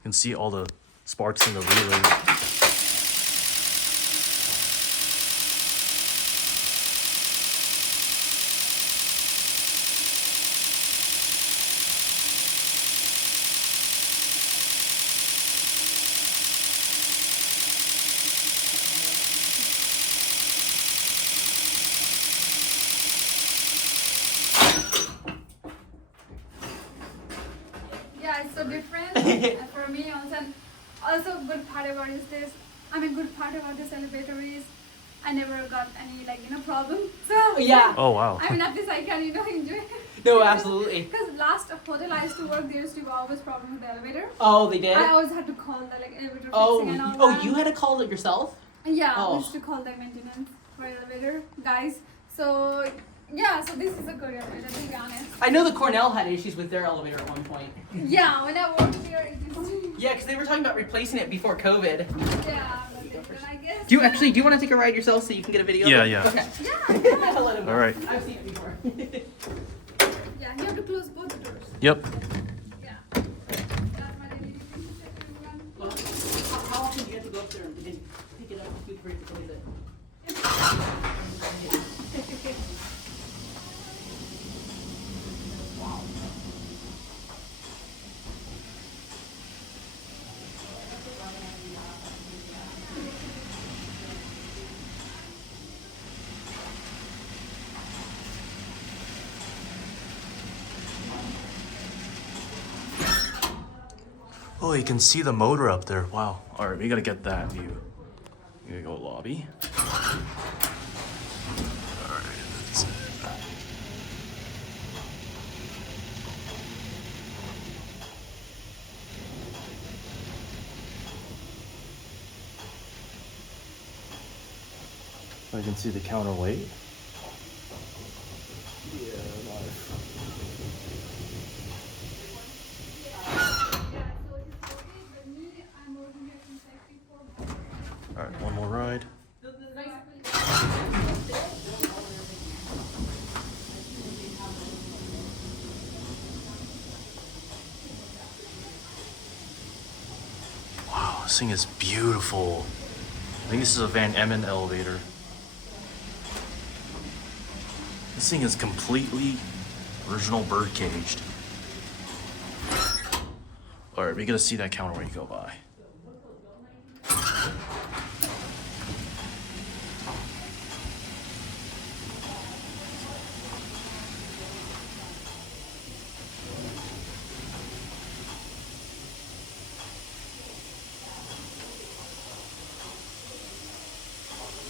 You can see all the sparks in the relay. Yeah, it's so different. And for me, also good part about is this. Good part about this elevator is I never got any problem. So yeah. Oh wow. at least I can enjoy. No, absolutely. Because last hotel I used to work, there used to be always problem with the elevator. Oh, they did. I always had to call the elevator fixing and all oh, that. you had to call it yourself? Yeah, Oh. we used to call the maintenance for elevator guys. So yeah, so this is a good elevator, to be honest. I know the Cornell had issues with their elevator at one point. Yeah, when I worked there, it just Yeah, because they were talking about replacing it before COVID. yeah, but I guess. Do you want to take a ride yourself so you can get a video? Yeah, of it? yeah. Okay. Yeah. I'll let him know. All right. I've seen it before. Yeah, you have to close both the doors. Yep. Yeah. That might be different to everyone. Well, how often do you have to go up there and pick it up and keep it to close it? Wow. Oh, you can see the motor up there. Wow. All right, we gotta get that view. We gotta go lobby. All right, that's it. I can see the counterweight. All right, one more ride. Wow, this thing is beautiful. I think this is a Van Emon elevator. This thing is completely original bird caged. All right, we gotta see that counterweight go by.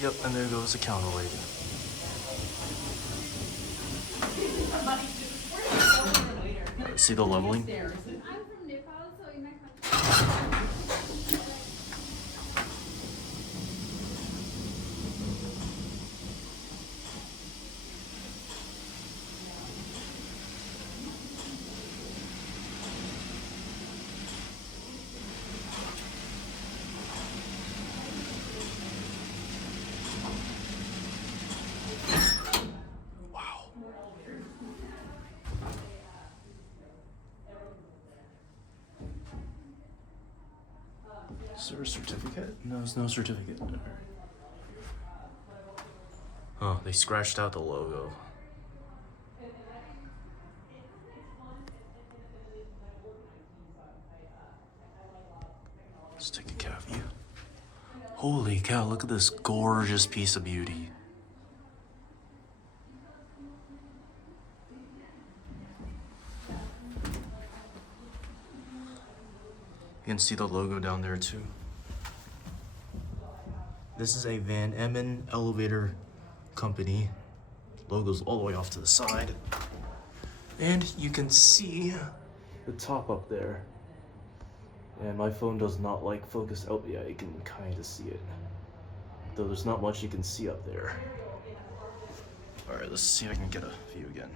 Yep, and there goes the counterweight. Alright, see the leveling? I'm from Nepal, so in my country. Wow. Is there a certificate? No, there's no certificate. Alright. Oh, they scratched out the logo. Let's take a cat view. Holy cow, look at this gorgeous piece of beauty. You can see the logo down there too. This is a Van Emon elevator company. Logo's all the way off to the side. And you can see the top up there. And my phone does not like focus. Oh yeah, you can kind of see it. Though there's not much you can see up there. All right, let's see if I can get a view again.